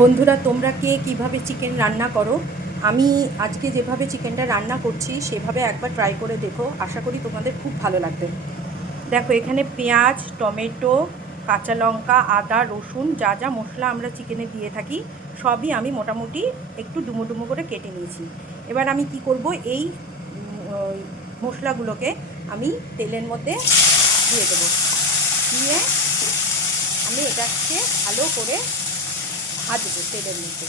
বন্ধুরা, তোমরা কে কীভাবে চিকেন রান্না করো? আমি আজকে যেভাবে চিকেনটা রান্না করছি সেভাবে একবার ট্রাই করে দেখো, আশা করি তোমাদের খুব ভালো লাগবে। দেখো, এখানে পেঁয়াজ, টমেটো, কাঁচা লঙ্কা, আদা, রসুন, যা যা মশলা আমরা চিকেনে দিয়ে থাকি সবই আমি মোটামুটি একটু ডুমো ডুমো করে কেটে নিয়েছি। এবার আমি কি করব, এই মশলাগুলোকে আমি তেলের মধ্যে দিয়ে দেবো। দিয়ে আমি এটাকে ভালো করে ভাজবো তেলের মধ্যে।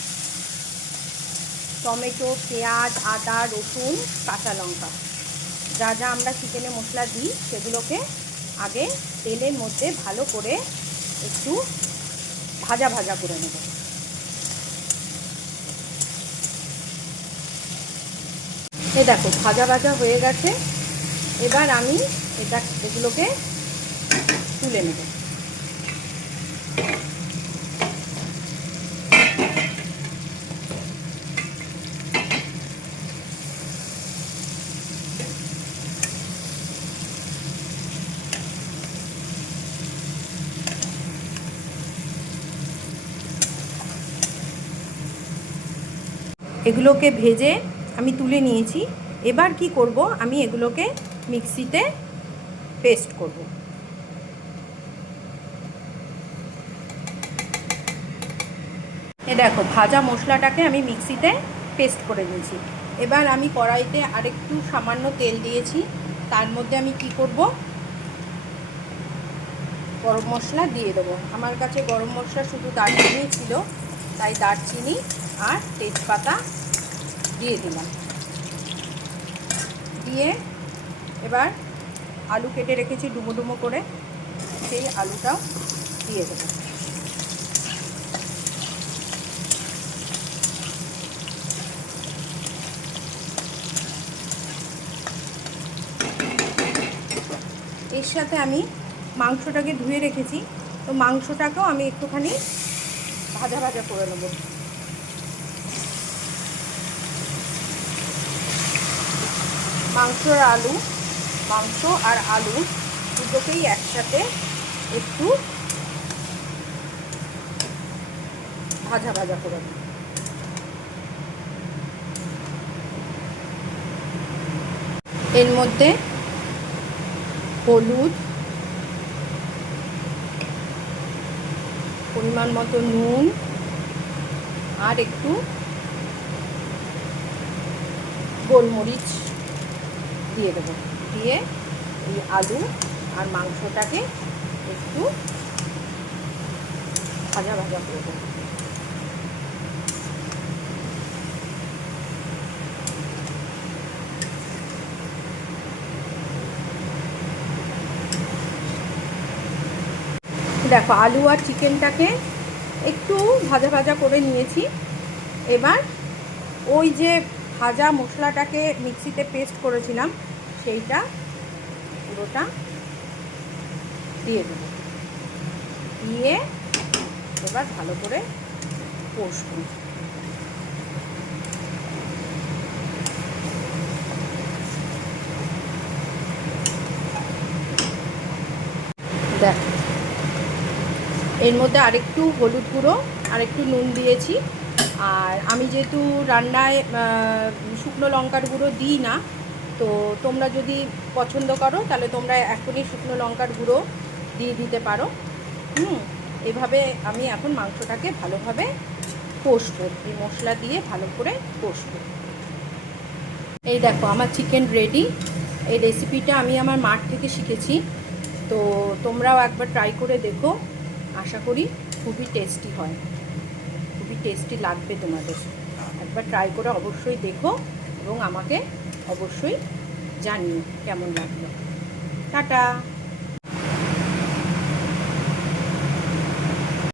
টমেটো, পেঁয়াজ, আদা, রসুন, কাঁচা লঙ্কা, যা যা আমরা চিকেনে মশলা দিই সেগুলোকে আগে তেলের মধ্যে ভালো করে একটু ভাজা ভাজা করে নেব। এ দেখো, ভাজা ভাজা হয়ে গেছে। এবার আমি এগুলোকে তুলে নেব। এগুলোকে ভেজে আমি তুলে নিয়েছি। এবার কি করব, আমি এগুলোকে মিক্সিতে পেস্ট করব। এ দেখো, ভাজা মশলাটাকে আমি মিক্সিতে পেস্ট করে নিয়েছি। এবার আমি কড়াইতে আরেকটু সামান্য তেল দিয়েছি। তার মধ্যে আমি কি করব, গরম মশলা দিয়ে দেবো। আমার কাছে গরম মশলা শুধু দারচিনি ছিল, তাই দারচিনি আর তেজপাতা দিয়ে দিলাম। দিয়ে এবার আলু কেটে রেখেছি ডুমো ডুমো করে, সেই আলুটাও দিয়ে দেবো। এর সাথে আমি মাংসটাকে ধুয়ে রেখেছি, তো মাংসটাকেও আমি একটুখানি ভাজা ভাজা করে নেব। মাংস আর আলু দুটোকেই একসাথে একটু ভাজা ভাজা করে নেব। এর মধ্যে হলুদ, পরিমাণ মতো নুন আর একটু গোলমরিচ দিয়ে দেবো। দিয়ে এই আলু আর মাংসটাকে একটু ভাজা ভাজা করে দেবো। দেখো, আলু আর চিকেনটাকে একটু ভাজা ভাজা করে নিয়েছি। এবার ওই যে ভাজা মশলাটাকে মিক্সিতে পেস্ট করেছিলাম সেইটা পুরোটা দিয়ে দেব। দিয়ে এবার ভালো করে কষবো। দেখো, এর মধ্যে আরেকটু হলুদ গুঁড়ো আর একটু নুন দিয়েছি। আর আমি যেহেতু রান্নায় শুকনো লঙ্কার গুঁড়ো দিই না, তো তোমরা যদি পছন্দ করো তাহলে তোমরা এখনই শুকনো লঙ্কার গুঁড়ো দিয়ে দিতে পারো। এভাবে আমি এখন মাংসটাকে ভালোভাবে কষবো, এই মশলা দিয়ে ভালো করে কষবো। এই দেখো, আমার চিকেন রেডি। এই রেসিপিটা আমি আমার মার থেকে শিখেছি, তো তোমরাও একবার ট্রাই করে দেখো। আশা করি খুবই টেস্টি হয়, খুবই টেস্টি লাগবে তোমাদের। একবার ট্রাই করে অবশ্যই দেখো এবং আমাকে অবশ্যই জানিও কেমন লাগলো। টাটা।